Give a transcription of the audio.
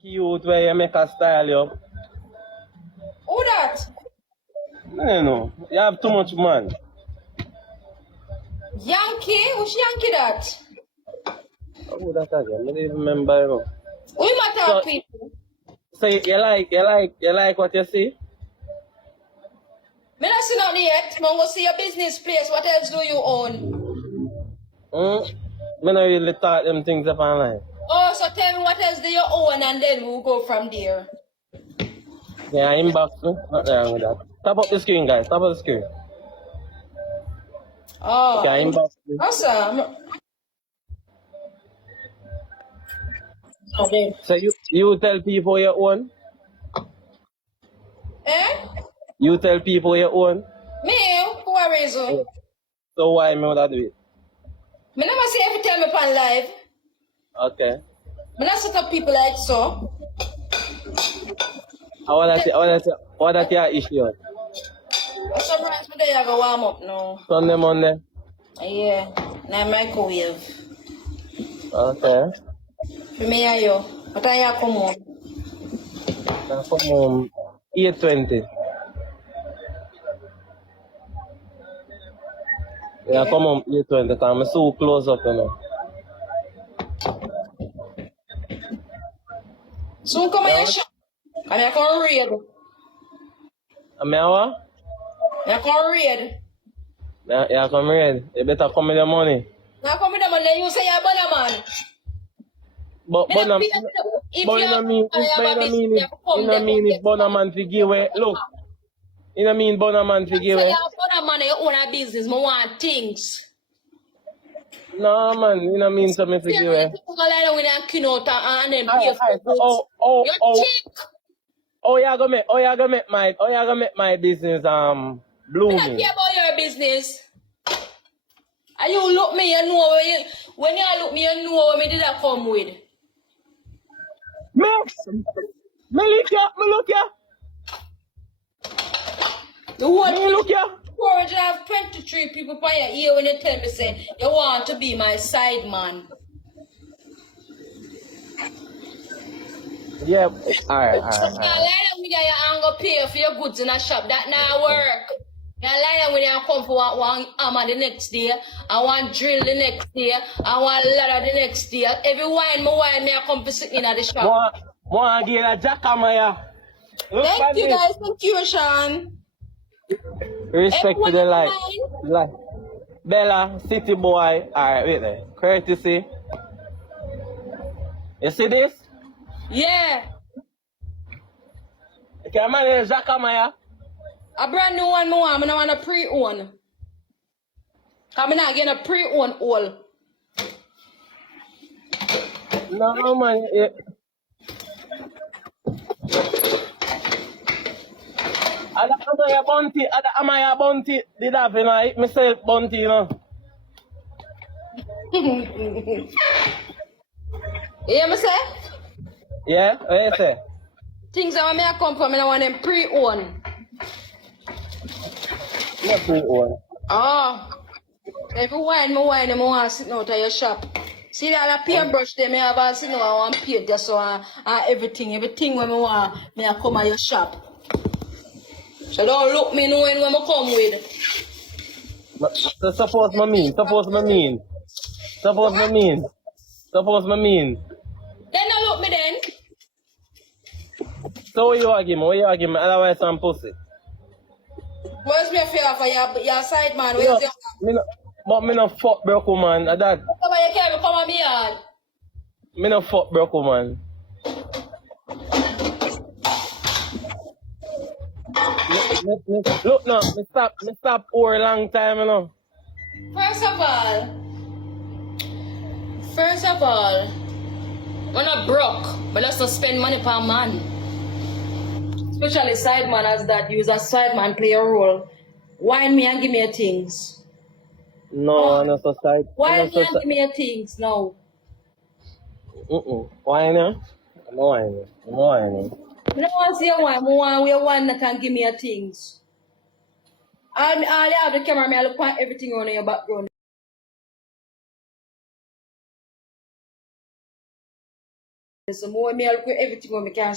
Cute where you make a style, yo. Who that? I don't know. You have too much man. Yankee? Which Yankee that? Who that again? I don't even remember, you know. We matter So, people. so you like what you see? Me not see nothing yet. I'm going to see your business place. What else do you own? Me not really thought them things up online. Oh, so tell me what else do you own and then we'll go from there. Yeah, inbox me. Nothing wrong with that. Tap up the screen, guys. Tap up the screen. Oh, Okay, inbox me. awesome. Okay. So you tell people you own? Eh? You tell people you own? Me? For what reason? So why me would I do it? Me never say if you tell me upon live. Okay. Me not set up people like so. What that your issue? I'm surprised me that you go warm up now. Sunday, Monday? Yeah. Now microwave. Okay. For me and you. What time you come home? Now come home 8:20. Yeah, come home 8:20 because I'm so close up, you know. Soon come in your shop. And I can read. I mean, what? I can read. Yeah, come ready. You better come with the money. Now come with them and then you say you're a banana man. But you know mean if Bonaman fi give away. Look, you know mean Bonaman fi give away. You're a banana man, you own a business, I want things. No man, you know mean something fi give away. And then pay for goods. You're cheap. You gonna make my business I blooming. don't care about your business. And you look me, you know when you look me, you know what me did I come with. Me look ya. The one Me look ya. courage, I have 23 people by your ear when you tell me say you want to be my side man. Yeah, alright. You're lying with you and go pay for your goods in a shop. That not work. You're lying with you and come for one hammer the next day, I want drill the next day, I want ladder the next day. Every wine, I come for sitting at the shop. Wanna get a jackamaya. Thank you guys. Thank you, Sean. Respect to the life. Bella, city boy. Alright, wait there. Courtesy. You see this? Yeah. Can I manage jackamaya? A brand new one, I don't want a pre-own. I'm not getting a pre-own all. No man. Yeah. Ada amaya bounty. Did have you know, it myself bounty, you know. You hear me say? Yeah, what you say? Things that may come from, I want them pre-own. Not pre-owned. Oh. Every wine, I want to sit out of your shop. See that paintbrush there, I have sitting out, I want paint there, so everything when I want, I come at your shop. So don't look me knowing when I come with. So suppose me mean. Then don't look me then. So what you arguing? Otherwise I'm pussy. Where's me fear for your side man? Where's your... But me no fuck broke woman, that. Why you can't come on me yard? Me no fuck broke woman. Look now, me stop for a long time, you know. First of all, we're not broke, but let's not spend money per man. Especially side man as that use a side man play a role. Wine me and give me your things. No, I'm not so side. Wine me and give me your things now. Why now? No wine. I don't want to see a wine, I want one that can give me your things. All you have the camera, I look at everything on your background. So more me look everything when me can